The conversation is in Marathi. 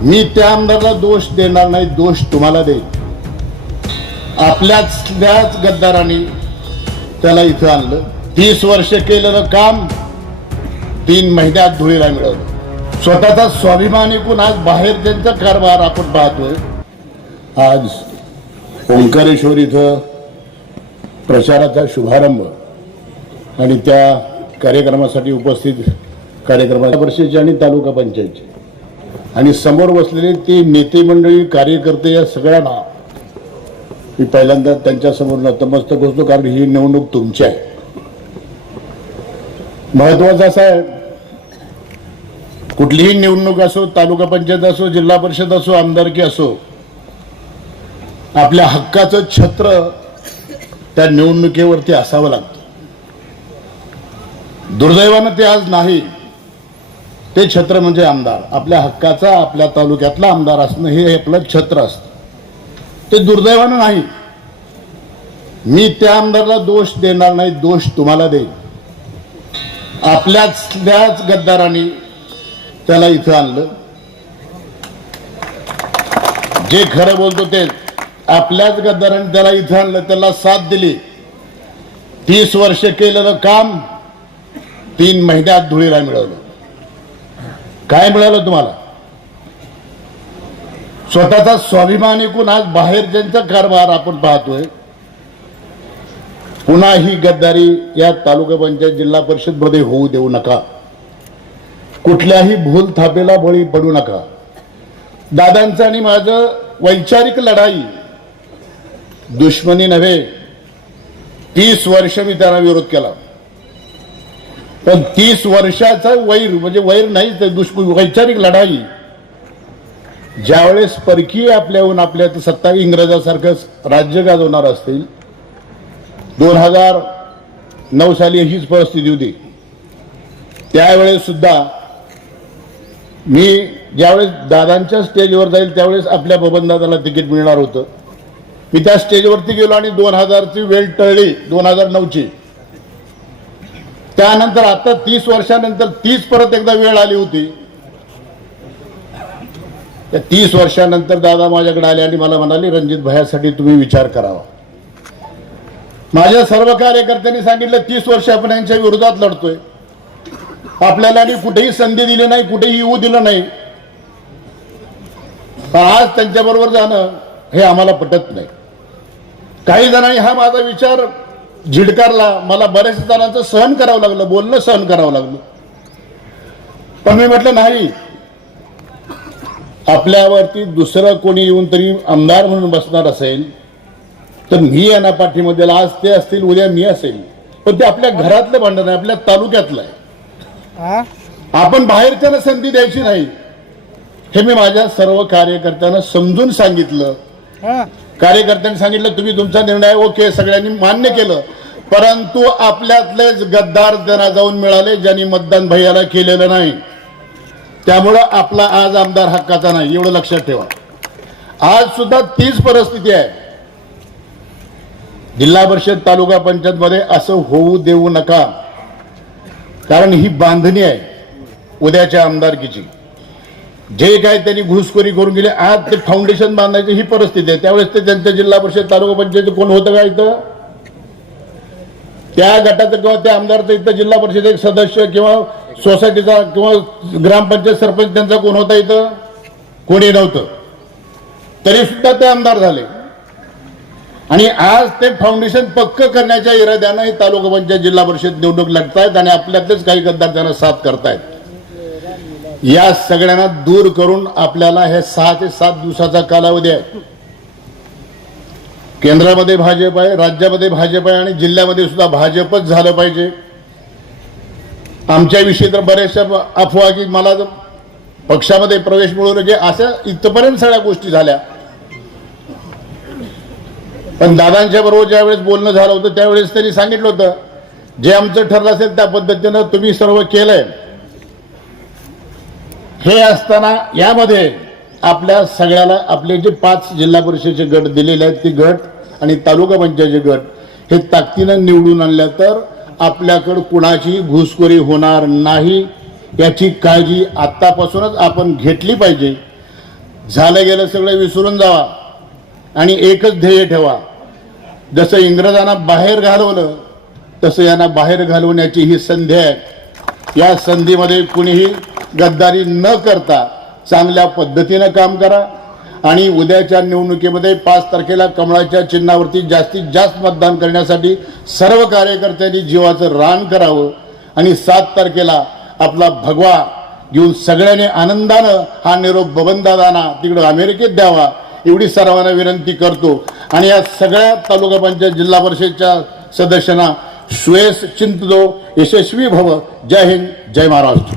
मी त्या आमदाराला दोष देणार नाही, दोष तुम्हाला देईल. आपल्याच गद्दारांनी त्याला इथं आणलं. 30 वर्ष केलेलं काम 3 महिन्यात धुळीला मिळवलं. स्वतःचा स्वाभिमान ऐकून आज बाहेर त्यांचा कारभार आपण पाहतोय. आज ओंकारेश्वर इथं प्रचाराचा शुभारंभ आणि त्या कार्यक्रमासाठी उपस्थित कार्यक्रमाच्या वर्षाचे आणि तालुका पंचायतचे आणि समोर बसलेले ते नेते मंडळी कार्यकर्ते या सगळ्यांना मी पहिल्यांदा त्यांच्यासमोर नतमस्तक होतो, कारण ही निवडणूक तुमची आहे. महत्वाचं असं आहे, कुठलीही निवडणूक असो, तालुका पंचायत असो, जिल्हा परिषद असो, आमदारकी असो, आपल्या हक्काचं छत्र त्या निवडणुकीवरती असावं लागतं. दुर्दैवानं ते आज नाही. ते छत्र म्हणजे आमदार, आपल्या हक्काचा आपल्या तालुक्यातला आमदार असणं हे आपलं छत्र असतं. ते दुर्दैवानं नाही. मी त्या आमदाराला दोष देणार नाही, दोष तुम्हाला देईल. आपल्याच गद्दारांनी त्याला इथं आणलं. जे खरं बोलतो ते आपल्याच गद्दारांनी त्याला इथं आणलं, त्याला साथ दिली. 30 वर्ष केलेलं काम 3 महिन्यात धुळीला मिळवलं. काय मिळालं तुम्हाला? स्वतःचा स्वाभिमान ऐकून आज बाहेर त्यांचा कारभार आपण पाहतोय. पुन्हा ही गद्दारी या तालुका पंचायत जिल्हा परिषद मध्ये होऊ देऊ नका. कुठल्याही भूल थापेला बळी पडू नका. दादांचं आणि माझं वैचारिक लढाई, दुश्मनी नव्हे. 30 वर्ष मी त्यांना विरोध केला, पण 30 वर्षाचा वैर म्हणजे वैर नाही, तर वैचारिक लढाई. ज्यावेळेस परकीय आपल्याहून आपल्या सत्ता इंग्रजासारखं राज्य गाजवणार असतील, 2009 साली हीच परिस्थिती होती. त्यावेळेस सुद्धा मी ज्यावेळेस दादांच्या स्टेजवर जाईल त्यावेळेस आपल्या बबनदादाला तिकीट मिळणार होतं. मी त्या स्टेजवरती गेलो आणि 2000ची वेळ टळली, 2009ची. त्यानंतर आता 30 वर्षानंतर 30 परत एकदा वेळ आली होती. त्या 30 वर्षानंतर दादा माझ्याकडे आले आणि मला म्हणाले, रणजित भैयासाठी तुम्ही विचार करावा. माझ्या सर्व कार्यकर्त्यांनी सांगितलं 30 वर्ष आपण यांच्या विरोधात लढतोय, आपल्याला आणि कुठेही संधी दिली नाही, कुठेही येऊ दिलं नाही. पण आज त्यांच्याबरोबर जाणं हे आम्हाला पटत नाही. काही जणांनी हा माझा विचार झिडकारला. मला बऱ्याच जणांचं सहन करावं लागलं, बोलणं सहन करावं लागलं. पण मी म्हटलं नाही, आपल्यावरती दुसरं कोणी येऊन तरी आमदार म्हणून बसणार असेल तर मी यांना पाठीमध्ये, आज ते असतील उद्या मी असेल, पण ते आपल्या घरातलं भांडण आहे, आपल्या तालुक्यातलं आहे. आपण बाहेरच्याला संधी द्यायची नाही हे मी माझ्या सर्व कार्यकर्त्यांना समजून सांगितलं. कार्यकर्त्यांनी सांगितलं तुम्ही तुमचा निर्णय ओके, सगळ्यांनी मान्य केलं. परंतु आपल्यातलेच गद्दार त्यांना जाऊन मिळाले ज्यांनी मतदान भैयाला केलेलं नाही. त्यामुळं आपला आज आमदार हक्काचा नाही, एवढं लक्षात ठेवा. आज सुद्धा तीच परिस्थिती आहे. जिल्हा परिषद तालुका पंचायत मध्ये असं होऊ देऊ नका, कारण ही बांधणी आहे उद्याच्या आमदारकीची. जे काय त्यांनी घुसखोरी करून गेले, आज ते फाउंडेशन बांधायची ही परिस्थिती आहे. त्यावेळेस ते त्यांच्या जिल्हा परिषद तालुका पंचायत कोण होतं का इथं? त्या गटाचं किंवा त्या आमदारचं इथं जिल्हा परिषद एक सदस्य किंवा सोसायटीचा किंवा ग्रामपंचायत सरपंच त्यांचा कोण होता इथं? कोणी नव्हतं. तरी सुद्धा ते आमदार झाले. आणि आज ते फाउंडेशन पक्क करण्याच्या इराद्यानं हे तालुका पंचायत जिल्हा परिषद निवडणूक लढतायत आणि आपल्यातलेच काही गद्दार त्यांना साथ करतायत. या सगळ्यांना दूर करून आपल्याला हे 6 ते 7 दिवसाचा कालावधी आहे. केंद्रामध्ये भाजप आहे, राज्यामध्ये भाजप आहे आणि जिल्ह्यामध्ये सुद्धा भाजपच झालं पाहिजे. आमच्याविषयी तर बऱ्याचशा अफवा की मला पक्षामध्ये प्रवेश मिळवलं जे अशा इथपर्यंत सगळ्या गोष्टी झाल्या. पण दादांच्या बरोबर ज्यावेळेस बोलणं झालं होतं त्यावेळेस त्यांनी सांगितलं होतं जे आमचं ठरलं असेल त्या पद्धतीनं तुम्ही सर्व केलंय. हे असताना यामध्ये आपल्या सगळ्याला आपले जे 5 जिल्हा परिषदेचे गट दिलेले आहेत ते गट आणि तालुका पंचायतचे गट हे ताकदीनं निवडून आणल्या तर आपल्याकडे कुणाची घुसखोरी होणार नाही याची काळजी आतापासूनच आपण घेतली पाहिजे. झालं गेलं सगळं विसरून जावा आणि एकच ध्येय ठेवा. जसं इंग्रजांना बाहेर घालवलं तसं यांना बाहेर घालवण्याची ही संधी आहे. या संधीमध्ये कुणीही गद्दारी न करता चांगल्या पद्धतीनं काम करा आणि उद्याच्या निवडणुकीमध्ये 5 तारखेला कमळाच्या चिन्हावरती जास्तीत जास्त मतदान करण्यासाठी सर्व कार्यकर्त्यांनी जीवाचं रान करावं आणि 7 तारखेला आपला भगवा घेऊन सगळ्यांनी आनंदानं हा निरोप बबनदादांना तिकडं अमेरिकेत द्यावा एवढी सर्वांना विनंती करतो. आणि या सगळ्या तालुका पंचायत जिल्हा परिषदच्या सदस्यांना श्रेयस चिंततो. यशस्वी भव. जय हिंद, जय महाराष्ट्र.